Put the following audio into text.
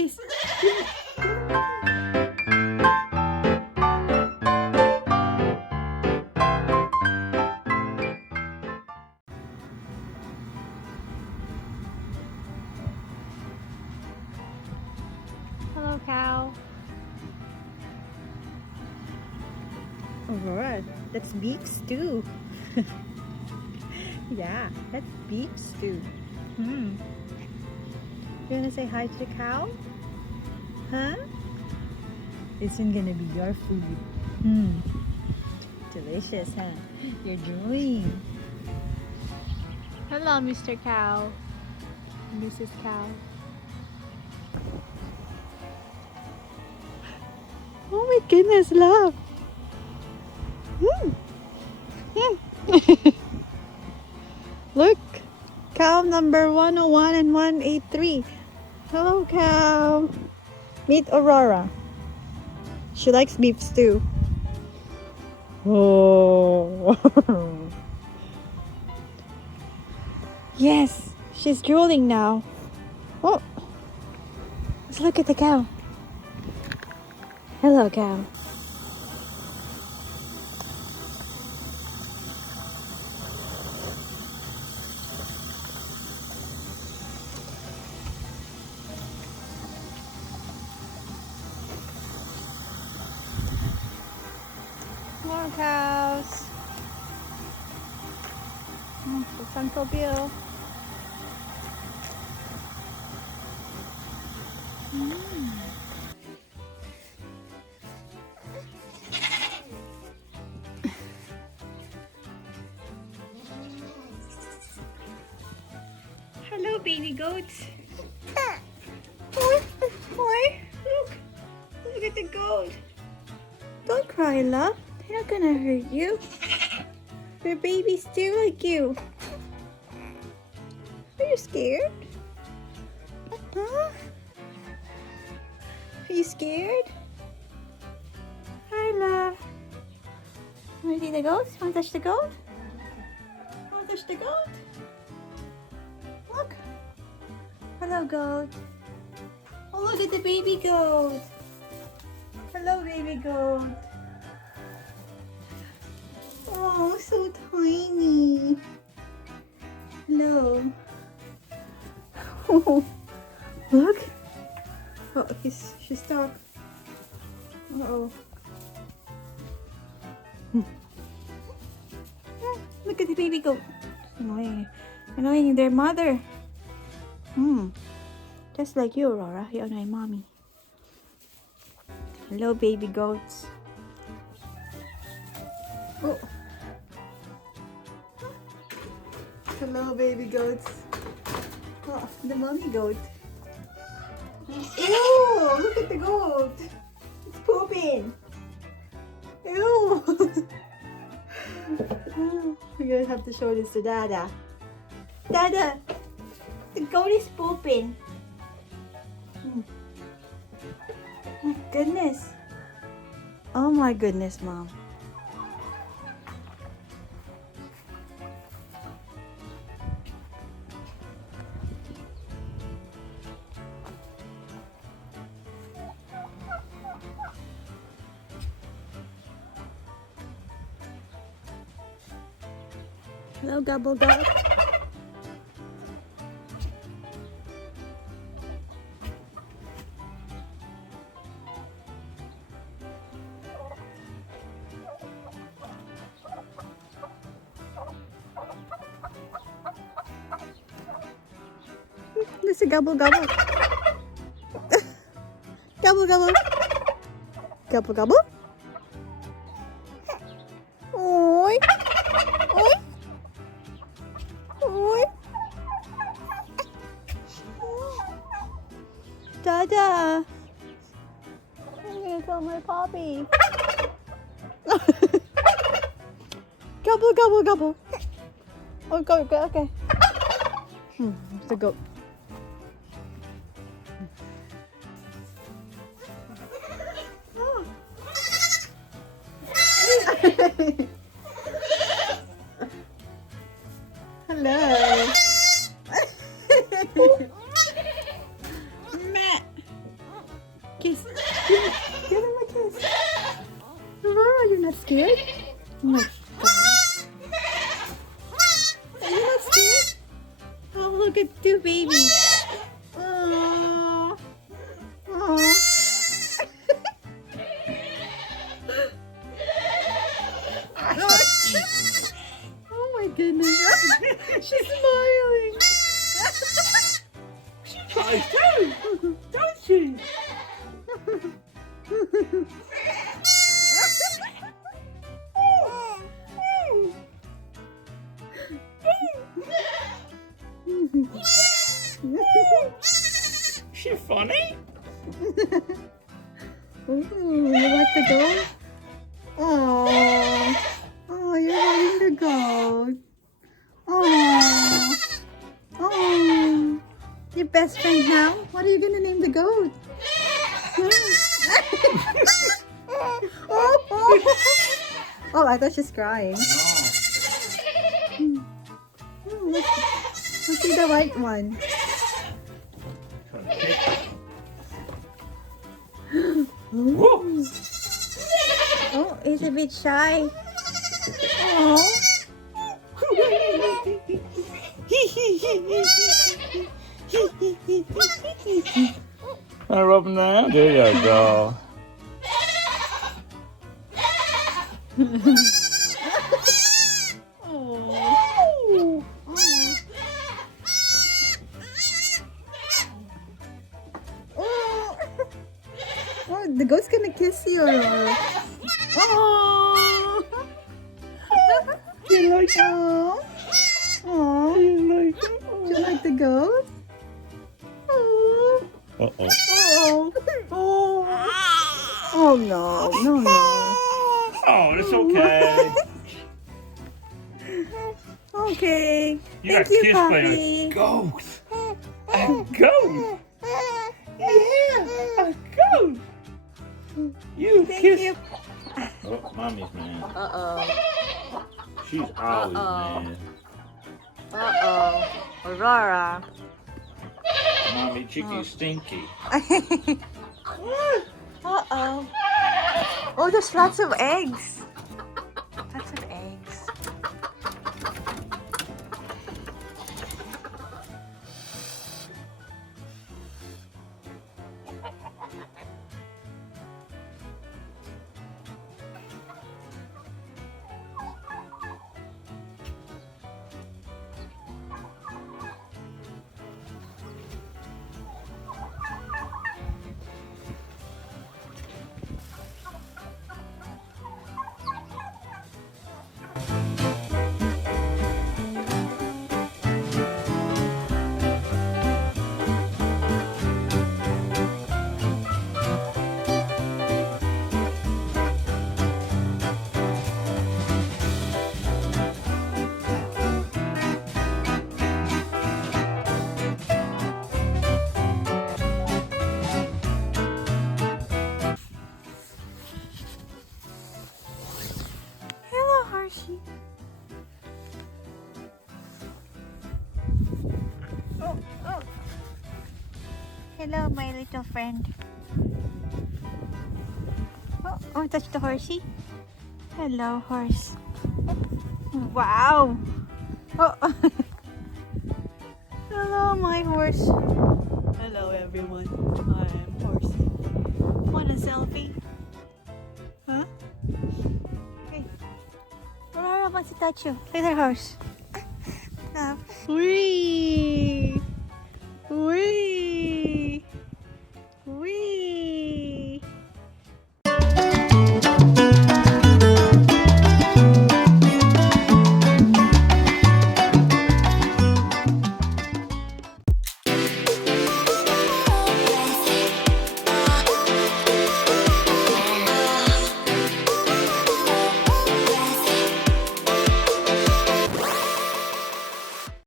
kiss. Hello, cow. Alright, that's beef stew. Yeah, that's beef stew. You wanna say hi to the cow? Huh? It's gonna be your food. Delicious, huh? You're drooling. Hello, Mr. Cow. Mrs. Cow. Oh my goodness, love. Look, cow number 101 and 183. Hello, cow. Meet Aurora. She likes beef stew. Oh. Yes, she's drooling now. Oh, let's look at the cow. Hello, cow. More cows. It's Uncle Bill. Hello, baby goats. Boy, look at the goat. Don't cry, love. They're not gonna hurt you. They're babies too, like you. Are you scared? Huh? Are you scared? Hi, love. Want to see the goat? Want to touch the goat? Want to touch the goat? Look. Hello, goat. Oh, look at the baby goat. Hello, baby goat. Oh, so tiny. Hello. Oh, look. Oh, she stopped. Uh-oh. Look at the baby goat. Annoying their mother. Just like you, Aurora. You annoy mommy. Hello, baby goats. Oh. Hello, baby goats. Oh, the mommy goat. Ew! Look at the goat. It's pooping. Ew! We're gonna have to show this to Dada. Dada, the goat is pooping. My goodness. Oh my goodness, Mom. Hello, Gobble Dog. There's a gobble gobble. Gobble gobble. Gobble gobble. Oi. Oi. Oi. Dada. I'm gonna tell my puppy. Gobble gobble gobble. Oh, go, okay. The goat. Hello. Matt. two babies. Oh. Oh. Oh my goodness. She's smiling. She tries too, don't she? She funny? Ooh, you like the goat? Oh, oh, you're loving the goat. Oh, oh, your best friend now. What are you gonna name the goat? Oh, I thought she's crying. Let's see the white one. Whoa. Oh, he's a bit shy. Oh. Rub now. There you go. Oh. Oh. Oh, the goat's gonna kiss you. Oh. You like it? Oh. You like it? Do you like the goat? Oh. Uh-oh. Oh. Oh. Oh no, no, no. Oh, it's okay. Okay. You Thank got you, kissed by a Poppy. goat. A goat. Yeah, a goat. You Thank kissed. you. Oh, mommy's mad. Uh-oh. She's always Uh-oh. mad. Uh-oh. Aurora. Mommy Chicky's stinky. Uh-oh. Oh, there's lots of eggs. Lots of eggs. Hello, Hershey. Oh, oh. Hello, my little friend. Oh, touch the horsey. Hello, horse. Wow. Oh. Hello, my horse. Hello, everyone. I'm Horsey. Want a selfie? Huh? Okay. Aurora wants to touch you. Look at her horse. Love. Whee!